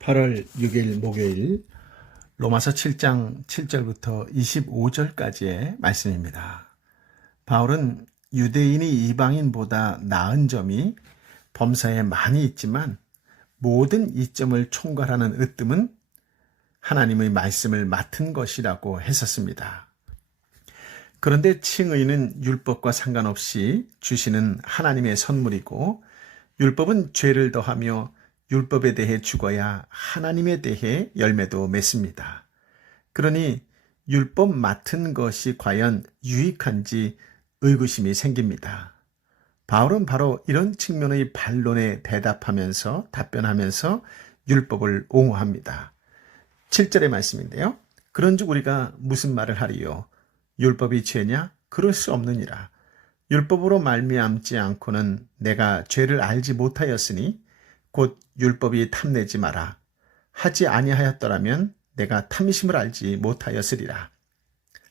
8월 6일 목요일 로마서 7장 7절부터 25절까지의 말씀입니다. 바울은 유대인이 이방인보다 나은 점이 범사에 많이 있지만 모든 이점을 총괄하는 으뜸은 하나님의 말씀을 맡은 것이라고 했었습니다. 그런데 칭의는 율법과 상관없이 주시는 하나님의 선물이고 율법은 죄를 더하며 율법에 대해 죽어야 하나님에 대해 열매도 맺습니다. 그러니 율법 맡은 것이 과연 유익한지 의구심이 생깁니다. 바울은 바로 이런 측면의 반론에 답변하면서 율법을 옹호합니다. 7절의 말씀인데요. 그런즉 우리가 무슨 말을 하리요? 율법이 죄냐? 그럴 수 없느니라. 율법으로 말미암지 않고는 내가 죄를 알지 못하였으니 곧 율법이 탐내지 마라. 하지 아니하였더라면 내가 탐심을 알지 못하였으리라.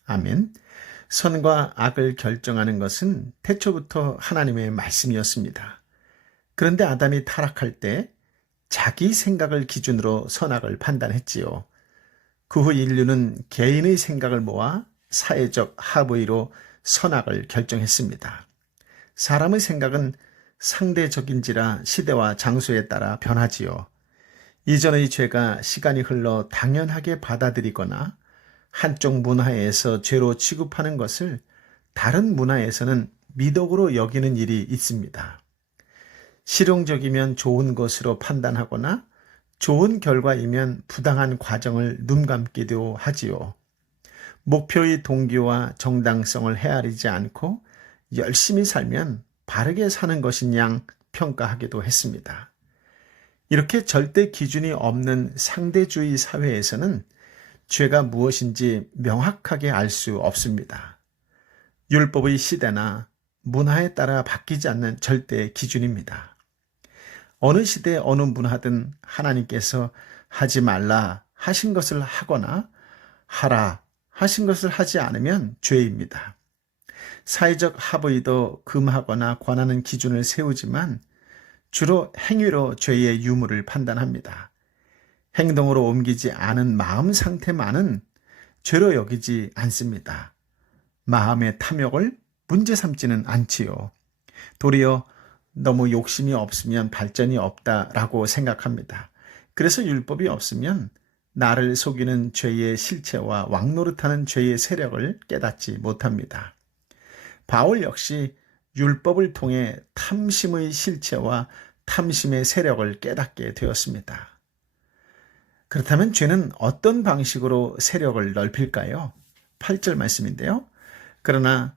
아멘. 선과 악을 결정하는 것은 태초부터 하나님의 말씀이었습니다. 그런데 아담이 타락할 때 자기 생각을 기준으로 선악을 판단했지요. 그 후 인류는 개인의 생각을 모아 사회적 합의로 선악을 결정했습니다. 사람의 생각은 상대적인지라 시대와 장소에 따라 변하지요. 이전의 죄가 시간이 흘러 당연하게 받아들이거나 한쪽 문화에서 죄로 취급하는 것을 다른 문화에서는 미덕으로 여기는 일이 있습니다. 실용적이면 좋은 것으로 판단하거나 좋은 결과이면 부당한 과정을 눈감기도 하지요. 목표의 동기와 정당성을 헤아리지 않고 열심히 살면 바르게 사는 것인 양 평가하기도 했습니다. 이렇게 절대 기준이 없는 상대주의 사회에서는 죄가 무엇인지 명확하게 알 수 없습니다. 율법의 시대나 문화에 따라 바뀌지 않는 절대 기준입니다. 어느 시대 어느 문화든 하나님께서 하지 말라 하신 것을 하거나 하라 하신 것을 하지 않으면 죄입니다. 사회적 합의도 금하거나 권하는 기준을 세우지만 주로 행위로 죄의 유무를 판단합니다. 행동으로 옮기지 않은 마음 상태만은 죄로 여기지 않습니다. 마음의 탐욕을 문제 삼지는 않지요. 도리어 너무 욕심이 없으면 발전이 없다라고 생각합니다. 그래서 율법이 없으면 나를 속이는 죄의 실체와 왕노릇하는 죄의 세력을 깨닫지 못합니다. 바울 역시 율법을 통해 탐심의 실체와 탐심의 세력을 깨닫게 되었습니다. 그렇다면 죄는 어떤 방식으로 세력을 넓힐까요? 8절 말씀인데요. 그러나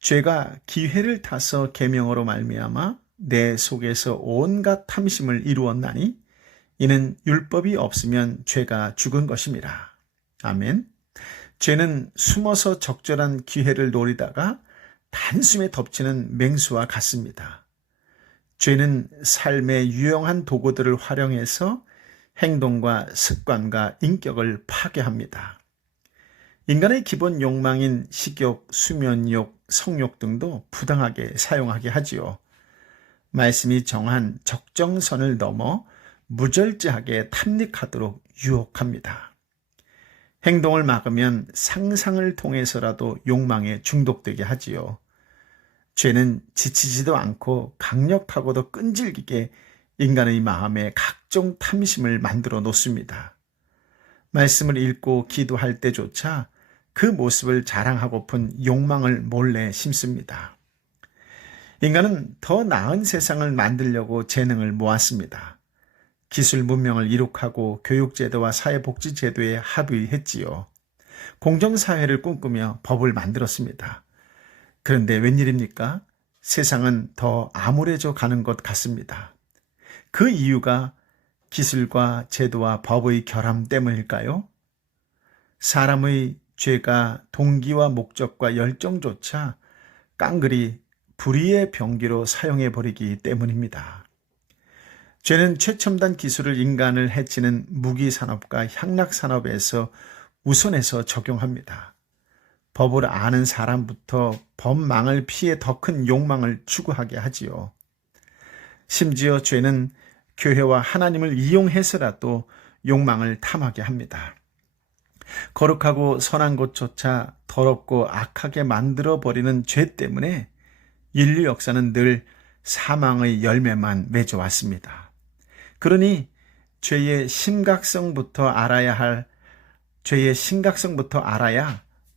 죄가 기회를 타서 계명으로 말미암아 내 속에서 온갖 탐심을 이루었나니 이는 율법이 없으면 죄가 죽은 것임이라. 아멘. 죄는 숨어서 적절한 기회를 노리다가 단숨에 덮치는 맹수와 같습니다. 죄는 삶의 유용한 도구들을 활용해서 행동과 습관과 인격을 파괴합니다. 인간의 기본 욕망인 식욕, 수면욕, 성욕 등도 부당하게 사용하게 하지요. 말씀이 정한 적정선을 넘어 무절제하게 탐닉하도록 유혹합니다. 행동을 막으면 상상을 통해서라도 욕망에 중독되게 하지요. 죄는 지치지도 않고 강력하고도 끈질기게 인간의 마음에 각종 탐심을 만들어 놓습니다. 말씀을 읽고 기도할 때조차 그 모습을 자랑하고픈 욕망을 몰래 심습니다. 인간은 더 나은 세상을 만들려고 재능을 모았습니다. 기술 문명을 이룩하고 교육제도와 사회복지제도에 합의했지요. 공정사회를 꿈꾸며 법을 만들었습니다. 그런데 웬일입니까? 세상은 더 암울해져 가는 것 같습니다. 그 이유가 기술과 제도와 법의 결함 때문일까요? 사람의 죄가 동기와 목적과 열정조차 깡그리 불의의 병기로 사용해버리기 때문입니다. 죄는 최첨단 기술을 인간을 해치는 무기산업과 향락산업에서 우선해서 적용합니다. 법을 아는 사람부터 법망을 피해 더 큰 욕망을 추구하게 하지요. 심지어 죄는 교회와 하나님을 이용해서라도 욕망을 탐하게 합니다. 거룩하고 선한 것조차 더럽고 악하게 만들어버리는 죄 때문에 인류 역사는 늘 사망의 열매만 맺어왔습니다. 그러니 죄의 심각성부터 알아야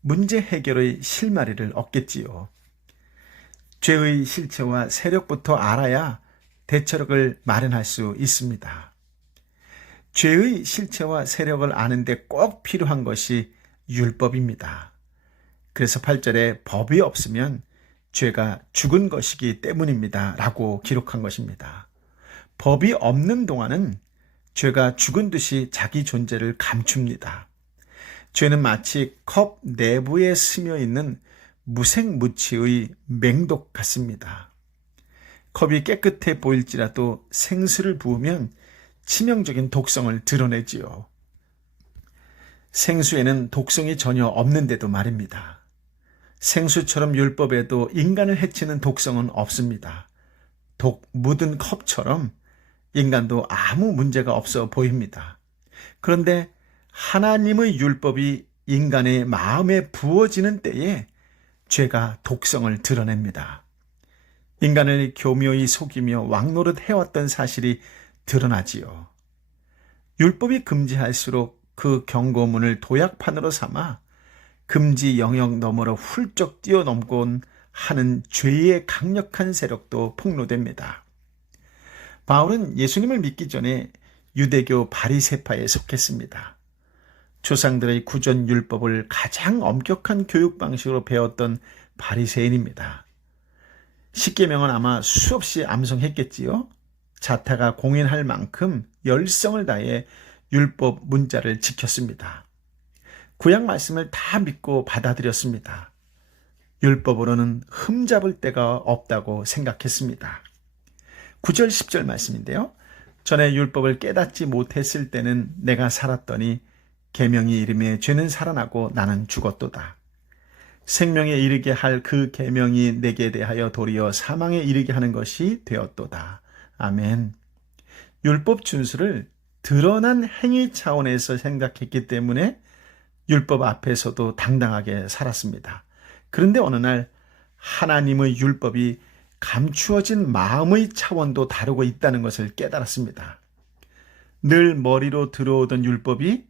문제 해결의 실마리를 얻겠지요. 죄의 실체와 세력부터 알아야 대처력을 마련할 수 있습니다. 죄의 실체와 세력을 아는데 꼭 필요한 것이 율법입니다. 그래서 8절에 법이 없으면 죄가 죽은 것이기 때문입니다. 라고 기록한 것입니다. 법이 없는 동안은 죄가 죽은 듯이 자기 존재를 감춥니다. 죄는 마치 컵 내부에 스며 있는 무색무취의 맹독 같습니다. 컵이 깨끗해 보일지라도 생수를 부으면 치명적인 독성을 드러내지요. 생수에는 독성이 전혀 없는데도 말입니다. 생수처럼 율법에도 인간을 해치는 독성은 없습니다. 독 묻은 컵처럼 인간도 아무 문제가 없어 보입니다. 그런데 하나님의 율법이 인간의 마음에 부어지는 때에 죄가 독성을 드러냅니다. 인간을 교묘히 속이며 왕노릇 해왔던 사실이 드러나지요. 율법이 금지할수록 그 경고문을 도약판으로 삼아 금지 영역 너머로 훌쩍 뛰어넘곤 하는 죄의 강력한 세력도 폭로됩니다. 바울은 예수님을 믿기 전에 유대교 바리새파에 속했습니다. 조상들의 구전 율법을 가장 엄격한 교육 방식으로 배웠던 바리새인입니다. 십계명은 아마 수없이 암송했겠지요. 자타가 공인할 만큼 열성을 다해 율법 문자를 지켰습니다. 구약 말씀을 다 믿고 받아들였습니다. 율법으로는 흠잡을 데가 없다고 생각했습니다. 9절 10절 말씀인데요. 전에 율법을 깨닫지 못했을 때는 내가 살았더니 계명이 이름에 죄는 살아나고 나는 죽었도다. 생명에 이르게 할 그 계명이 내게 대하여 도리어 사망에 이르게 하는 것이 되었도다. 아멘. 율법 준수를 드러난 행위 차원에서 생각했기 때문에 율법 앞에서도 당당하게 살았습니다. 그런데 어느 날 하나님의 율법이 감추어진 마음의 차원도 다루고 있다는 것을 깨달았습니다. 늘 머리로 들어오던 율법이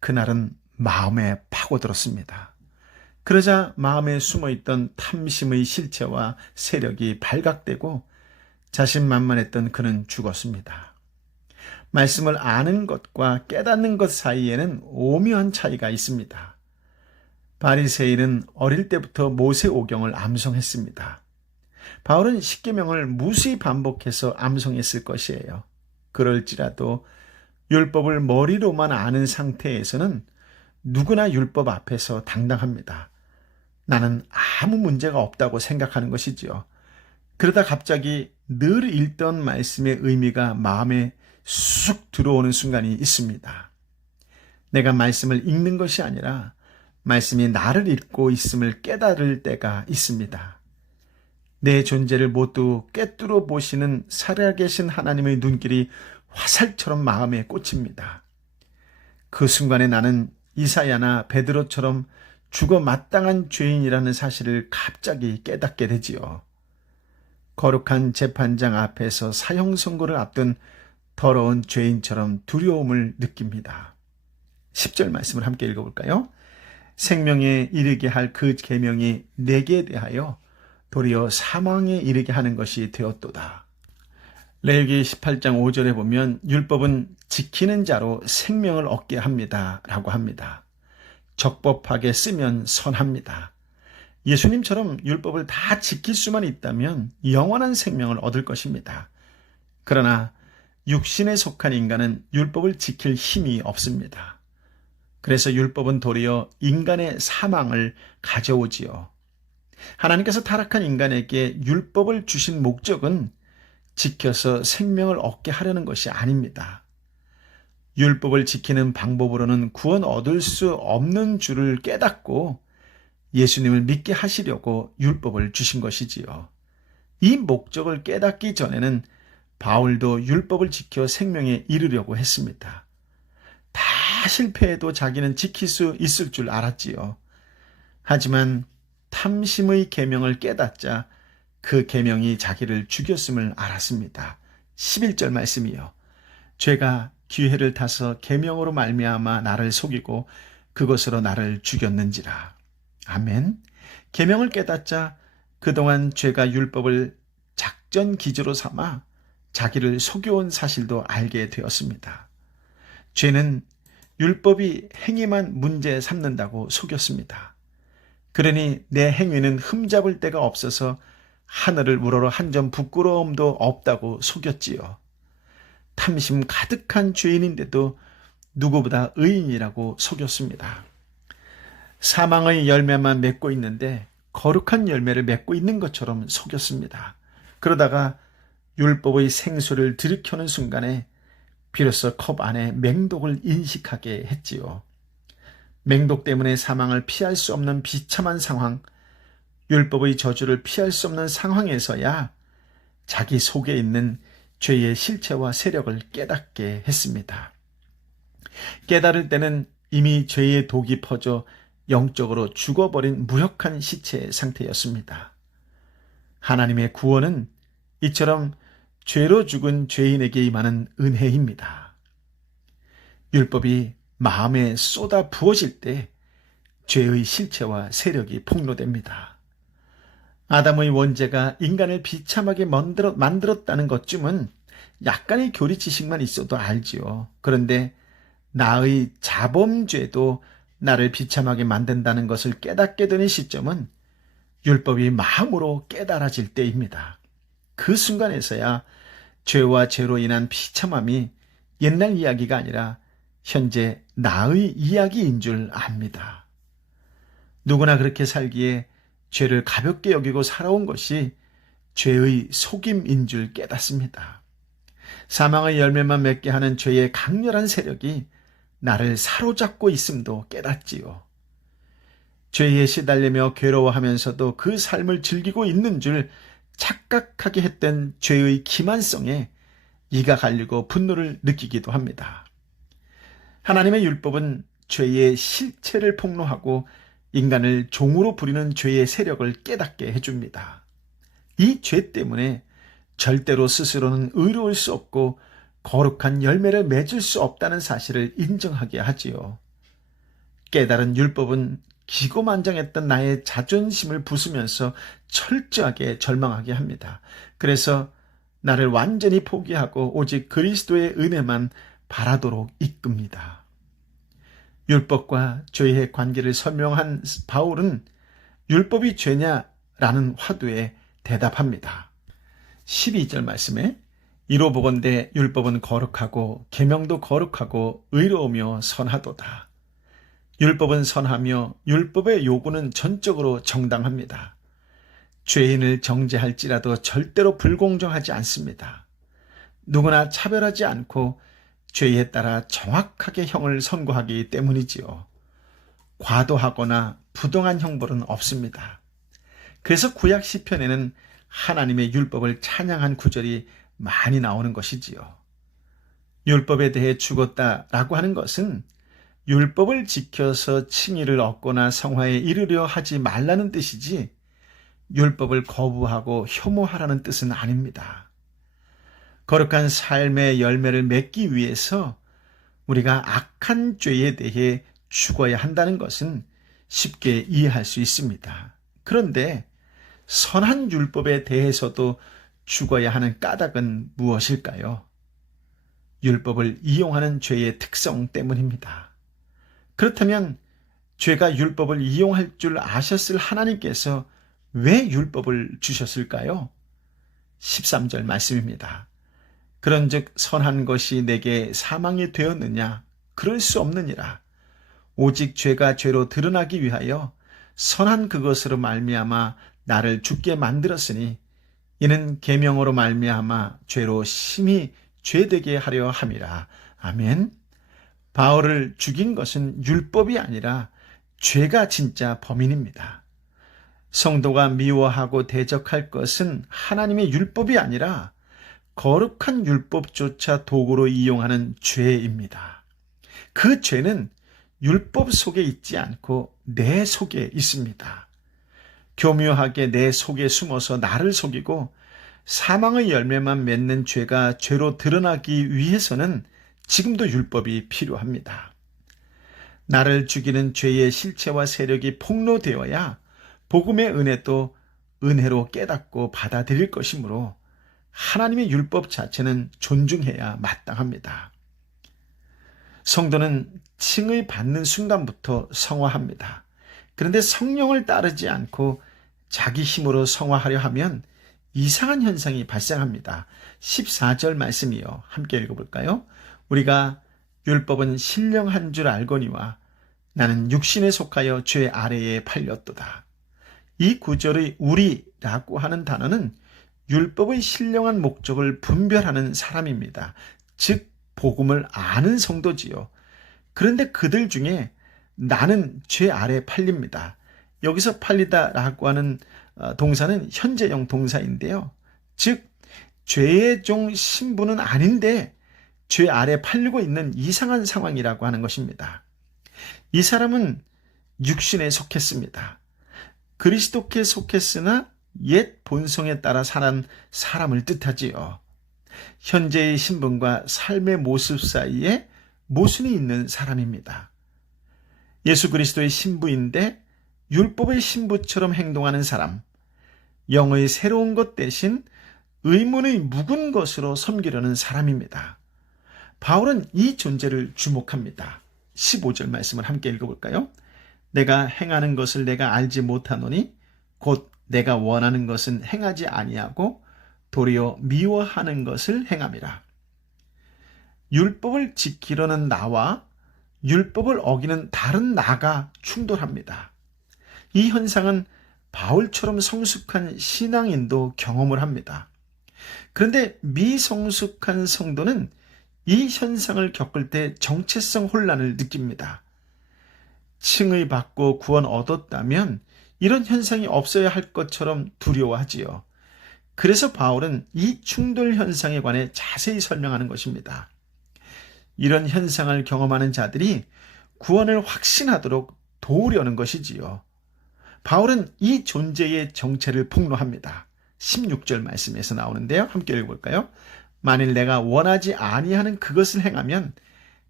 그날은 마음에 파고들었습니다. 그러자 마음에 숨어있던 탐심의 실체와 세력이 발각되고 자신만만했던 그는 죽었습니다. 말씀을 아는 것과 깨닫는 것 사이에는 오묘한 차이가 있습니다. 바리새인은 어릴 때부터 모세오경을 암송했습니다. 바울은 십계명을 무수히 반복해서 암송했을 것이에요. 그럴지라도 율법을 머리로만 아는 상태에서는 누구나 율법 앞에서 당당합니다. 나는 아무 문제가 없다고 생각하는 것이지요. 그러다 갑자기 늘 읽던 말씀의 의미가 마음에 쑥 들어오는 순간이 있습니다. 내가 말씀을 읽는 것이 아니라 말씀이 나를 읽고 있음을 깨달을 때가 있습니다. 내 존재를 모두 꿰뚫어 보시는 살아계신 하나님의 눈길이 화살처럼 마음에 꽂힙니다. 그 순간에 나는 이사야나 베드로처럼 죽어 마땅한 죄인이라는 사실을 갑자기 깨닫게 되지요. 거룩한 재판장 앞에서 사형 선고를 앞둔 더러운 죄인처럼 두려움을 느낍니다. 10절 말씀을 함께 읽어볼까요? 생명에 이르게 할 그 계명이 내게 대하여 도리어 사망에 이르게 하는 것이 되었도다. 레위기 18장 5절에 보면 율법은 지키는 자로 생명을 얻게 합니다 라고 합니다. 적법하게 쓰면 선합니다. 예수님처럼 율법을 다 지킬 수만 있다면 영원한 생명을 얻을 것입니다. 그러나 육신에 속한 인간은 율법을 지킬 힘이 없습니다. 그래서 율법은 도리어 인간의 사망을 가져오지요. 하나님께서 타락한 인간에게 율법을 주신 목적은 지켜서 생명을 얻게 하려는 것이 아닙니다. 율법을 지키는 방법으로는 구원 얻을 수 없는 줄을 깨닫고 예수님을 믿게 하시려고 율법을 주신 것이지요. 이 목적을 깨닫기 전에는 바울도 율법을 지켜 생명에 이르려고 했습니다. 실패해도 자기는 지킬 수 있을 줄 알았지요. 하지만 탐심의 계명을 깨닫자 그 계명이 자기를 죽였음을 알았습니다. 11절 말씀이요. 죄가 기회를 타서 계명으로 말미암아 나를 속이고 그것으로 나를 죽였는지라. 아멘. 계명을 깨닫자 그동안 죄가 율법을 작전 기지로 삼아 자기를 속여온 사실도 알게 되었습니다. 죄는 율법이 행위만 문제 삼는다고 속였습니다. 그러니 내 행위는 흠잡을 데가 없어서 하늘을 우러러 한 점 부끄러움도 없다고 속였지요. 탐심 가득한 죄인인데도 누구보다 의인이라고 속였습니다. 사망의 열매만 맺고 있는데 거룩한 열매를 맺고 있는 것처럼 속였습니다. 그러다가 율법의 생수를 들이켜는 순간에 비로소 컵 안에 맹독을 인식하게 했지요. 맹독 때문에 사망을 피할 수 없는 비참한 상황, 율법의 저주를 피할 수 없는 상황에서야 자기 속에 있는 죄의 실체와 세력을 깨닫게 했습니다. 깨달을 때는 이미 죄의 독이 퍼져 영적으로 죽어버린 무력한 시체 상태였습니다. 하나님의 구원은 이처럼 죄로 죽은 죄인에게 임하는 은혜입니다. 율법이 마음에 쏟아 부어질 때 죄의 실체와 세력이 폭로됩니다. 아담의 원죄가 인간을 비참하게 만들었다는 것쯤은 약간의 교리 지식만 있어도 알지요. 그런데 나의 자범죄도 나를 비참하게 만든다는 것을 깨닫게 되는 시점은 율법이 마음으로 깨달아질 때입니다. 그 순간에서야 죄와 죄로 인한 비참함이 옛날 이야기가 아니라 현재 나의 이야기인 줄 압니다. 누구나 그렇게 살기에 죄를 가볍게 여기고 살아온 것이 죄의 속임인 줄 깨닫습니다. 사망의 열매만 맺게 하는 죄의 강렬한 세력이 나를 사로잡고 있음도 깨닫지요. 죄에 시달리며 괴로워하면서도 그 삶을 즐기고 있는 줄 착각하게 했던 죄의 기만성에 이가 갈리고 분노를 느끼기도 합니다. 하나님의 율법은 죄의 실체를 폭로하고 인간을 종으로 부리는 죄의 세력을 깨닫게 해줍니다. 이 죄 때문에 절대로 스스로는 의로울 수 없고 거룩한 열매를 맺을 수 없다는 사실을 인정하게 하지요. 깨달은 율법은 기고만장했던 나의 자존심을 부수면서 철저하게 절망하게 합니다. 그래서 나를 완전히 포기하고 오직 그리스도의 은혜만 바라도록 이끕니다. 율법과 죄의 관계를 설명한 바울은 율법이 죄냐라는 화두에 대답합니다. 12절 말씀에 이로 보건대 율법은 거룩하고 계명도 거룩하고 의로우며 선하도다. 율법은 선하며 율법의 요구는 전적으로 정당합니다. 죄인을 정죄할지라도 절대로 불공정하지 않습니다. 누구나 차별하지 않고 죄에 따라 정확하게 형을 선고하기 때문이지요. 과도하거나 부동한 형벌은 없습니다. 그래서 구약 시편에는 하나님의 율법을 찬양한 구절이 많이 나오는 것이지요. 율법에 대해 죽었다라고 하는 것은 율법을 지켜서 칭의를 얻거나 성화에 이르려 하지 말라는 뜻이지 율법을 거부하고 혐오하라는 뜻은 아닙니다. 거룩한 삶의 열매를 맺기 위해서 우리가 악한 죄에 대해 죽어야 한다는 것은 쉽게 이해할 수 있습니다. 그런데 선한 율법에 대해서도 죽어야 하는 까닭은 무엇일까요? 율법을 이용하는 죄의 특성 때문입니다. 그렇다면 죄가 율법을 이용할 줄 아셨을 하나님께서 왜 율법을 주셨을까요? 13절 말씀입니다. 그런즉 선한 것이 내게 사망이 되었느냐? 그럴 수 없느니라. 오직 죄가 죄로 드러나기 위하여 선한 그것으로 말미암아 나를 죽게 만들었으니 이는 계명으로 말미암아 죄로 심히 죄되게 하려 함이라. 아멘. 바울을 죽인 것은 율법이 아니라 죄가 진짜 범인입니다. 성도가 미워하고 대적할 것은 하나님의 율법이 아니라 거룩한 율법조차 도구로 이용하는 죄입니다. 그 죄는 율법 속에 있지 않고 내 속에 있습니다. 교묘하게 내 속에 숨어서 나를 속이고 사망의 열매만 맺는 죄가 죄로 드러나기 위해서는 지금도 율법이 필요합니다. 나를 죽이는 죄의 실체와 세력이 폭로되어야 복음의 은혜도 은혜로 깨닫고 받아들일 것이므로 하나님의 율법 자체는 존중해야 마땅합니다. 성도는 칭의 받는 순간부터 성화합니다. 그런데 성령을 따르지 않고 자기 힘으로 성화하려 하면 이상한 현상이 발생합니다. 14절 말씀이요. 함께 읽어볼까요? 우리가 율법은 신령한 줄 알거니와 나는 육신에 속하여 죄 아래에 팔렸도다. 이 구절의 우리라고 하는 단어는 율법의 신령한 목적을 분별하는 사람입니다. 즉 복음을 아는 성도지요. 그런데 그들 중에 나는 죄 아래 팔립니다. 여기서 팔리다라고 하는 동사는 현재형 동사인데요. 즉 죄의 종 신분은 아닌데 죄 아래 팔리고 있는 이상한 상황이라고 하는 것입니다. 이 사람은 육신에 속했습니다. 그리스도께 속했으나 옛 본성에 따라 사는 사람을 뜻하지요. 현재의 신분과 삶의 모습 사이에 모순이 있는 사람입니다. 예수 그리스도의 신부인데 율법의 신부처럼 행동하는 사람, 영의 새로운 것 대신 의문의 묵은 것으로 섬기려는 사람입니다. 바울은 이 존재를 주목합니다. 15절 말씀을 함께 읽어볼까요? 내가 행하는 것을 내가 알지 못하노니 곧 내가 원하는 것은 행하지 아니하고 도리어 미워하는 것을 행함이라. 율법을 지키려는 나와 율법을 어기는 다른 나가 충돌합니다. 이 현상은 바울처럼 성숙한 신앙인도 경험을 합니다. 그런데 미성숙한 성도는 이 현상을 겪을 때 정체성 혼란을 느낍니다. 칭의 받고 구원 얻었다면 이런 현상이 없어야 할 것처럼 두려워하지요. 그래서 바울은 이 충돌 현상에 관해 자세히 설명하는 것입니다. 이런 현상을 경험하는 자들이 구원을 확신하도록 도우려는 것이지요. 바울은 이 존재의 정체를 폭로합니다. 16절 말씀에서 나오는데요. 함께 읽어볼까요? 만일 내가 원하지 아니하는 그것을 행하면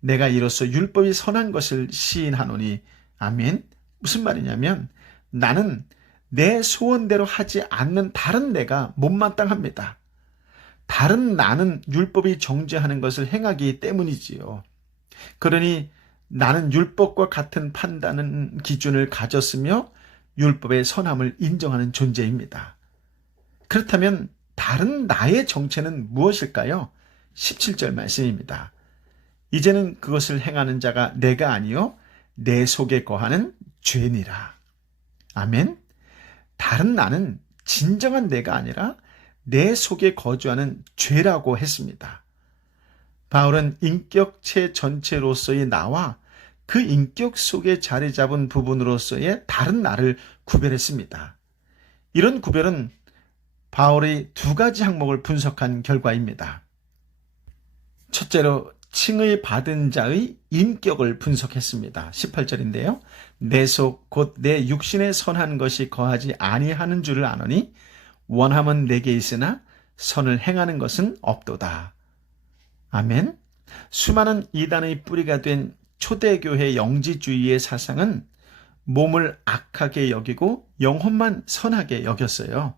내가 이로써 율법이 선한 것을 시인하노니. 아멘. 무슨 말이냐면 나는 내 소원대로 하지 않는 다른 내가 못마땅합니다. 다른 나는 율법이 정죄하는 것을 행하기 때문이지요. 그러니 나는 율법과 같은 판단은 기준을 가졌으며 율법의 선함을 인정하는 존재입니다. 그렇다면 다른 나의 정체는 무엇일까요? 17절 말씀입니다. 이제는 그것을 행하는 자가 내가 아니요 내 속에 거하는 죄니라. 아멘. 다른 나는 진정한 내가 아니라 내 속에 거주하는 죄라고 했습니다. 바울은 인격체 전체로서의 나와 그 인격 속에 자리 잡은 부분으로서의 다른 나를 구별했습니다. 이런 구별은 바울의 두 가지 항목을 분석한 결과입니다. 첫째로 칭의 받은 자의 인격을 분석했습니다. 18절인데요. 내 속 곧 내 육신에 선한 것이 거하지 아니하는 줄을 아노니 원함은 내게 있으나 선을 행하는 것은 없도다. 아멘. 수많은 이단의 뿌리가 된 초대교회 영지주의의 사상은 몸을 악하게 여기고 영혼만 선하게 여겼어요.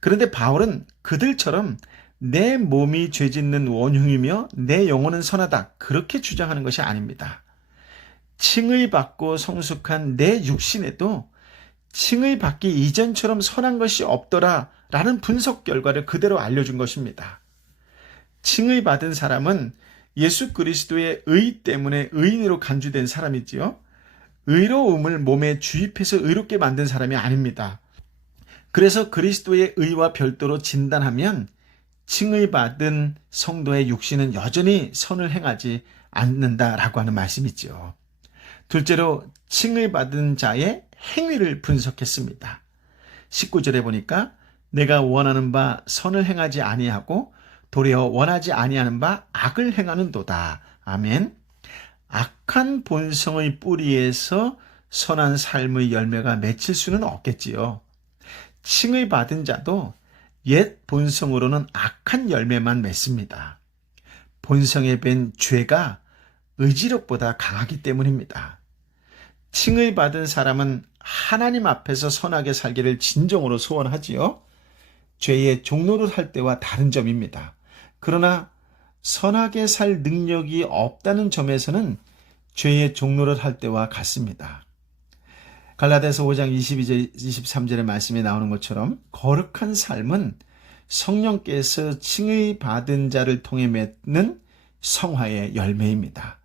그런데 바울은 그들처럼 내 몸이 죄짓는 원흉이며 내 영혼은 선하다 그렇게 주장하는 것이 아닙니다. 칭의 받고 성숙한 내 육신에도 칭의 받기 이전처럼 선한 것이 없더라 라는 분석 결과를 그대로 알려준 것입니다. 칭의 받은 사람은 예수 그리스도의 의 때문에 의인으로 간주된 사람이지요. 의로움을 몸에 주입해서 의롭게 만든 사람이 아닙니다. 그래서 그리스도의 의와 별도로 진단하면 칭의 받은 성도의 육신은 여전히 선을 행하지 않는다라고 하는 말씀이죠. 둘째로 칭의 받은 자의 행위를 분석했습니다. 19절에 보니까 내가 원하는 바 선을 행하지 아니하고 도리어 원하지 아니하는 바 악을 행하는도다. 아멘. 악한 본성의 뿌리에서 선한 삶의 열매가 맺힐 수는 없겠지요. 칭의 받은 자도 옛 본성으로는 악한 열매만 맺습니다. 본성에 밴 죄가 의지력보다 강하기 때문입니다. 칭의 받은 사람은 하나님 앞에서 선하게 살기를 진정으로 소원하지요. 죄의 종로를 할 때와 다른 점입니다. 그러나 선하게 살 능력이 없다는 점에서는 죄의 종로를 할 때와 같습니다. 갈라디아서 5장 22절 23절의 말씀이 나오는 것처럼 거룩한 삶은 성령께서 칭의 받은 자를 통해 맺는 성화의 열매입니다.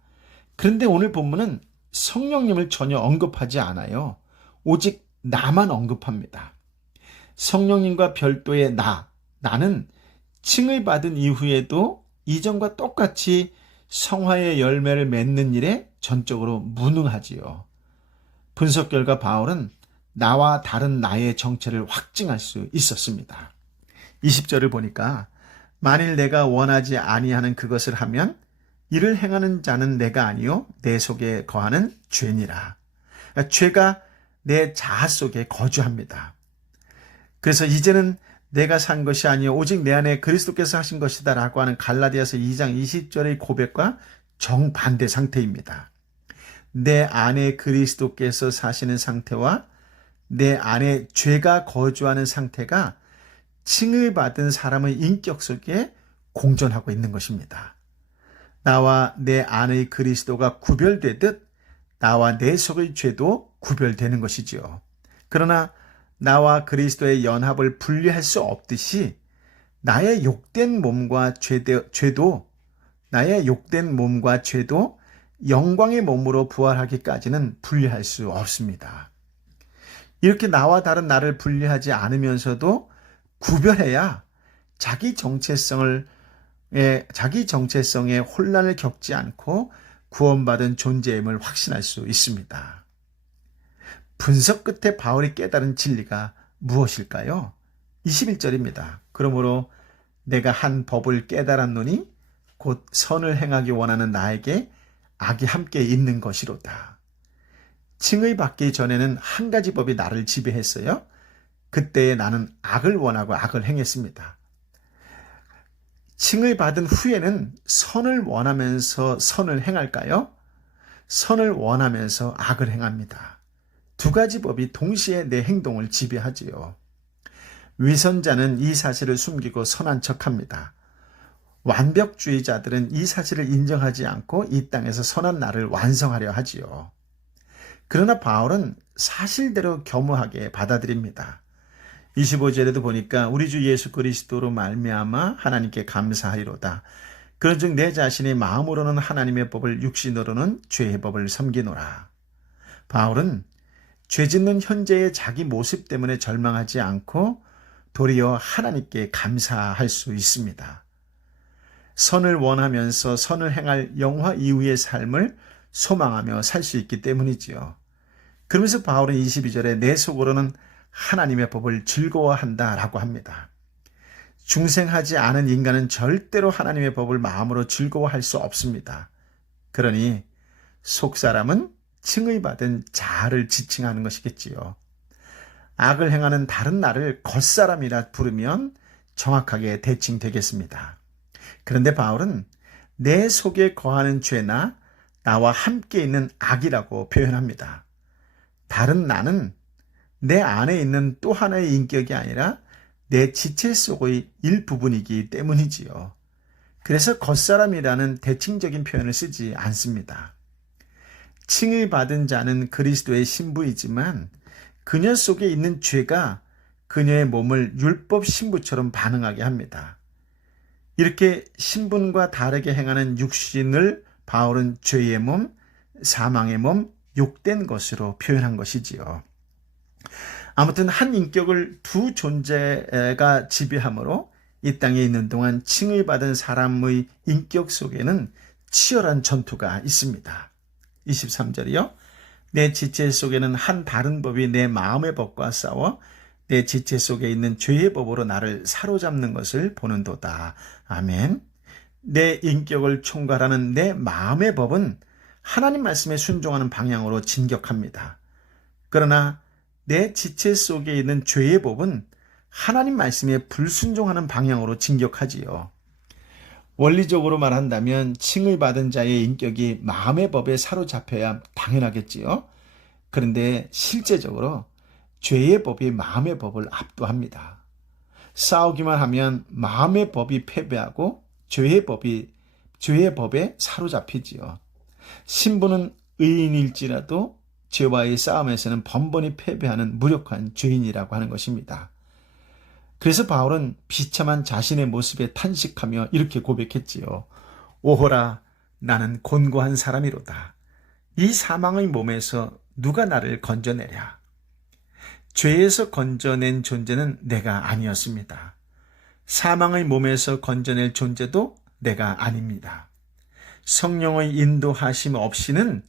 그런데 오늘 본문은 성령님을 전혀 언급하지 않아요. 오직 나만 언급합니다. 성령님과 별도의 나는 칭의 받은 이후에도 이전과 똑같이 성화의 열매를 맺는 일에 전적으로 무능하지요. 분석 결과 바울은 나와 다른 나의 정체를 확증할 수 있었습니다. 20절을 보니까 만일 내가 원하지 아니하는 그것을 하면 이를 행하는 자는 내가 아니요 내 속에 거하는 죄니라. 죄가 내 자아 속에 거주합니다. 그래서 이제는 내가 산 것이 아니요 오직 내 안에 그리스도께서 하신 것이다 라고 하는 갈라디아서 2장 20절의 고백과 정반대 상태입니다. 내 안에 그리스도께서 사시는 상태와 내 안에 죄가 거주하는 상태가 칭을 받은 사람의 인격 속에 공존하고 있는 것입니다. 나와 내 안의 그리스도가 구별되듯 나와 내 속의 죄도 구별되는 것이지요. 그러나 나와 그리스도의 연합을 분리할 수 없듯이 나의 욕된 몸과 죄도 영광의 몸으로 부활하기까지는 분리할 수 없습니다. 이렇게 나와 다른 나를 분리하지 않으면서도 구별해야 자기 정체성에 혼란을 겪지 않고 구원받은 존재임을 확신할 수 있습니다. 분석 끝에 바울이 깨달은 진리가 무엇일까요? 21절입니다. 그러므로 내가 한 법을 깨달았노니 곧 선을 행하기 원하는 나에게 악이 함께 있는 것이로다. 칭의 받기 전에는 한 가지 법이 나를 지배했어요. 그때에 나는 악을 원하고 악을 행했습니다. 칭의 받은 후에는 선을 원하면서 선을 행할까요? 선을 원하면서 악을 행합니다. 두 가지 법이 동시에 내 행동을 지배하지요. 위선자는 이 사실을 숨기고 선한 척합니다. 완벽주의자들은 이 사실을 인정하지 않고 이 땅에서 선한 나를 완성하려 하지요. 그러나 바울은 사실대로 겸허하게 받아들입니다. 25절에도 보니까 우리 주 예수 그리스도로 말미암아 하나님께 감사하리로다. 그런즉 내 자신이 마음으로는 하나님의 법을 육신으로는 죄의 법을 섬기노라. 바울은 죄짓는 현재의 자기 모습 때문에 절망하지 않고 도리어 하나님께 감사할 수 있습니다. 선을 원하면서 선을 행할 영화 이후의 삶을 소망하며 살 수 있기 때문이지요. 그러면서 바울은 22절에 내 속으로는 하나님의 법을 즐거워한다 라고 합니다. 중생하지 않은 인간은 절대로 하나님의 법을 마음으로 즐거워할 수 없습니다. 그러니 속사람은 칭의 받은 자아를 지칭하는 것이겠지요. 악을 행하는 다른 나를 겉사람이라 부르면 정확하게 대칭되겠습니다. 그런데 바울은 내 속에 거하는 죄나 나와 함께 있는 악이라고 표현합니다. 다른 나는 내 안에 있는 또 하나의 인격이 아니라 내 지체 속의 일부분이기 때문이지요. 그래서 겉사람이라는 대칭적인 표현을 쓰지 않습니다. 칭의 받은 자는 그리스도의 신부이지만 그녀 속에 있는 죄가 그녀의 몸을 율법 신부처럼 반응하게 합니다. 이렇게 신분과 다르게 행하는 육신을 바울은 죄의 몸, 사망의 몸, 욕된 것으로 표현한 것이지요. 아무튼 한 인격을 두 존재가 지배함으로 이 땅에 있는 동안 칭의 받은 사람의 인격 속에는 치열한 전투가 있습니다. 23절이요. 내 지체 속에는 한 다른 법이 내 마음의 법과 싸워 내 지체 속에 있는 죄의 법으로 나를 사로잡는 것을 보는도다. 아멘. 내 인격을 총괄하는 내 마음의 법은 하나님 말씀에 순종하는 방향으로 진격합니다. 그러나 내 지체 속에 있는 죄의 법은 하나님 말씀에 불순종하는 방향으로 진격하지요. 원리적으로 말한다면 칭의 받은 자의 인격이 마음의 법에 사로잡혀야 당연하겠지요. 그런데 실제적으로 죄의 법이 마음의 법을 압도합니다. 싸우기만 하면 마음의 법이 패배하고 죄의 법에 사로잡히지요. 신부는 의인일지라도 죄와의 싸움에서는 번번이 패배하는 무력한 죄인이라고 하는 것입니다. 그래서 바울은 비참한 자신의 모습에 탄식하며 이렇게 고백했지요. 오호라, 나는 곤고한 사람이로다. 이 사망의 몸에서 누가 나를 건져내랴. 죄에서 건져낸 존재는 내가 아니었습니다. 사망의 몸에서 건져낼 존재도 내가 아닙니다. 성령의 인도하심 없이는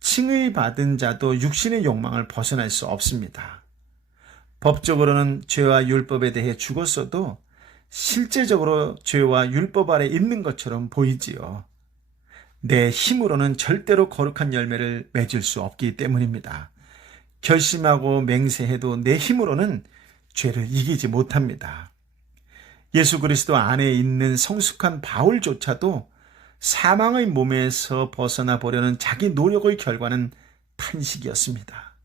칭의 받은 자도 육신의 욕망을 벗어날 수 없습니다. 법적으로는 죄와 율법에 대해 죽었어도 실제적으로 죄와 율법 아래 있는 것처럼 보이지요. 내 힘으로는 절대로 거룩한 열매를 맺을 수 없기 때문입니다. 결심하고 맹세해도 내 힘으로는 죄를 이기지 못합니다. 예수 그리스도 안에 있는 성숙한 바울조차도 사망의 몸에서 벗어나 보려는 자기 노력의 결과는 탄식이었습니다.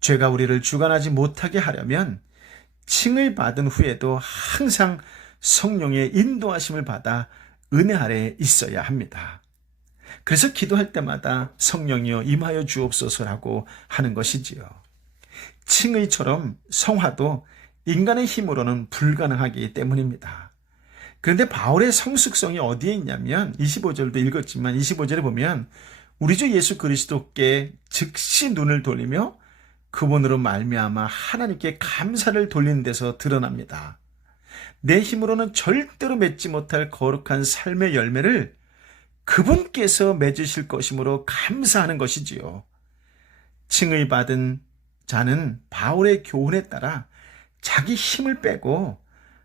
죄가 우리를 주관하지 못하게 하려면 칭을 받은 후에도 항상 성령의 인도하심을 받아 은혜 아래에 있어야 합니다. 그래서 기도할 때마다 성령이여 임하여 주옵소서라고 하는 것이지요. 칭의처럼 성화도 인간의 힘으로는 불가능하기 때문입니다. 그런데 바울의 성숙성이 어디에 있냐면 25절도 읽었지만 25절에 보면 우리 주 예수 그리스도께 즉시 눈을 돌리며 그분으로 말미암아 하나님께 감사를 돌리는 데서 드러납니다. 내 힘으로는 절대로 맺지 못할 거룩한 삶의 열매를 그분께서 맺으실 것이므로 감사하는 것이지요. 칭의 받은 자는 바울의 교훈에 따라 자기 힘을 빼고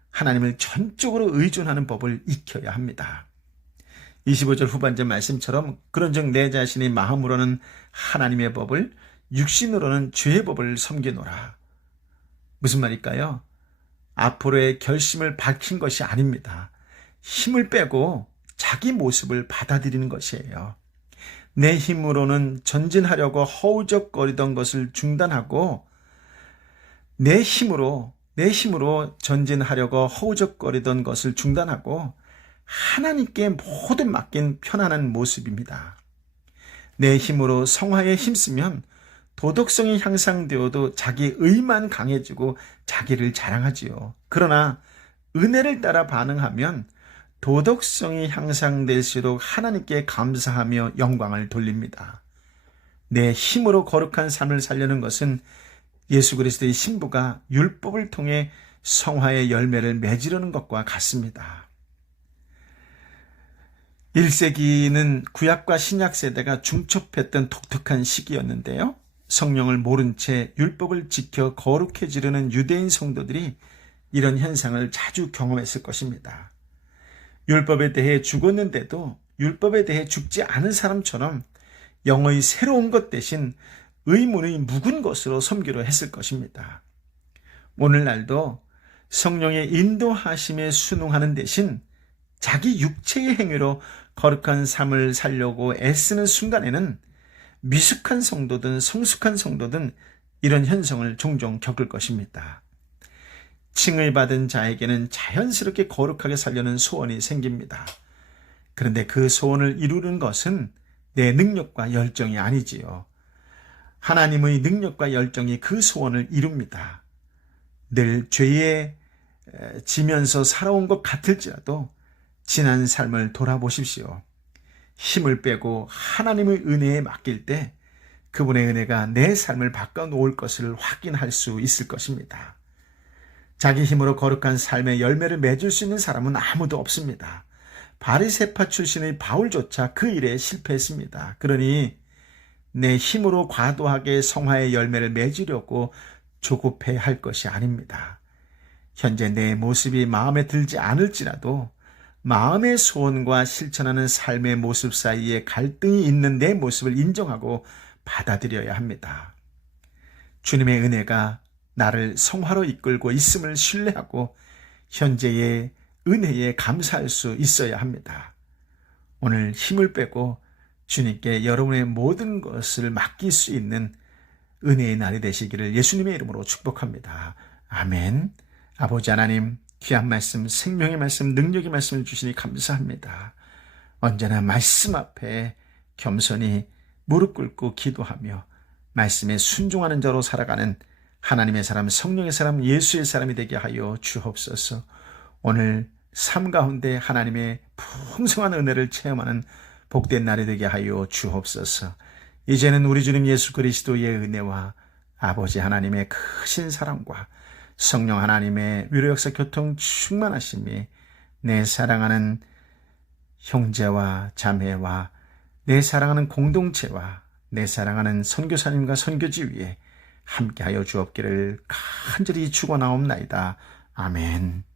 하나님을 전적으로 의존하는 법을 익혀야 합니다. 25절 후반절 말씀처럼 그런즉 내 자신의 마음으로는 하나님의 법을 육신으로는 죄의 법을 섬기노라. 무슨 말일까요? 앞으로의 결심을 밝힌 것이 아닙니다. 힘을 빼고 자기 모습을 받아들이는 것이에요. 내 힘으로는 전진하려고 허우적거리던 것을 중단하고 내 힘으로 전진하려고 허우적거리던 것을 중단하고 하나님께 모든 맡긴 편안한 모습입니다. 내 힘으로 성화에 힘쓰면 도덕성이 향상되어도 자기 의만 강해지고 자기를 자랑하지요. 그러나 은혜를 따라 반응하면 도덕성이 향상될수록 하나님께 감사하며 영광을 돌립니다. 내 힘으로 거룩한 삶을 살려는 것은 예수 그리스도의 신부가 율법을 통해 성화의 열매를 맺으려는 것과 같습니다. 1세기는 구약과 신약 세대가 중첩했던 독특한 시기였는데요. 성령을 모른 채 율법을 지켜 거룩해지려는 유대인 성도들이 이런 현상을 자주 경험했을 것입니다. 율법에 대해 죽었는데도 율법에 대해 죽지 않은 사람처럼 영의 새로운 것 대신 의문의 묵은 것으로 섬기려 했을 것입니다. 오늘날도 성령의 인도하심에 순응하는 대신 자기 육체의 행위로 거룩한 삶을 살려고 애쓰는 순간에는 미숙한 성도든 성숙한 성도든 이런 현상을 종종 겪을 것입니다. 칭을 받은 자에게는 자연스럽게 거룩하게 살려는 소원이 생깁니다. 그런데 그 소원을 이루는 것은 내 능력과 열정이 아니지요. 하나님의 능력과 열정이 그 소원을 이룹니다. 늘 죄에 지면서 살아온 것 같을지라도 지난 삶을 돌아보십시오. 힘을 빼고 하나님의 은혜에 맡길 때 그분의 은혜가 내 삶을 바꿔놓을 것을 확인할 수 있을 것입니다. 자기 힘으로 거룩한 삶의 열매를 맺을 수 있는 사람은 아무도 없습니다. 바리새파 출신의 바울조차 그 일에 실패했습니다. 그러니 내 힘으로 과도하게 성화의 열매를 맺으려고 조급해 할 것이 아닙니다. 현재 내 모습이 마음에 들지 않을지라도 마음의 소원과 실천하는 삶의 모습 사이에 갈등이 있는 내 모습을 인정하고 받아들여야 합니다. 주님의 은혜가 나를 성화로 이끌고 있음을 신뢰하고 현재의 은혜에 감사할 수 있어야 합니다. 오늘 힘을 빼고 주님께 여러분의 모든 것을 맡길 수 있는 은혜의 날이 되시기를 예수님의 이름으로 축복합니다. 아멘. 아버지 하나님, 귀한 말씀, 생명의 말씀, 능력의 말씀을 주시니 감사합니다. 언제나 말씀 앞에 겸손히 무릎 꿇고 기도하며 말씀에 순종하는 자로 살아가는 하나님의 사람, 성령의 사람, 예수의 사람이 되게 하여 주옵소서. 오늘 삶 가운데 하나님의 풍성한 은혜를 체험하는 복된 날이 되게 하여 주옵소서. 이제는 우리 주님 예수 그리스도의 은혜와 아버지 하나님의 크신 사랑과 성령 하나님의 위로 역사 교통 충만하심이 내 사랑하는 형제와 자매와 내 사랑하는 공동체와 내 사랑하는 선교사님과 선교지 위에 함께하여 주옵기를 간절히 축원하옵나이다. 아멘.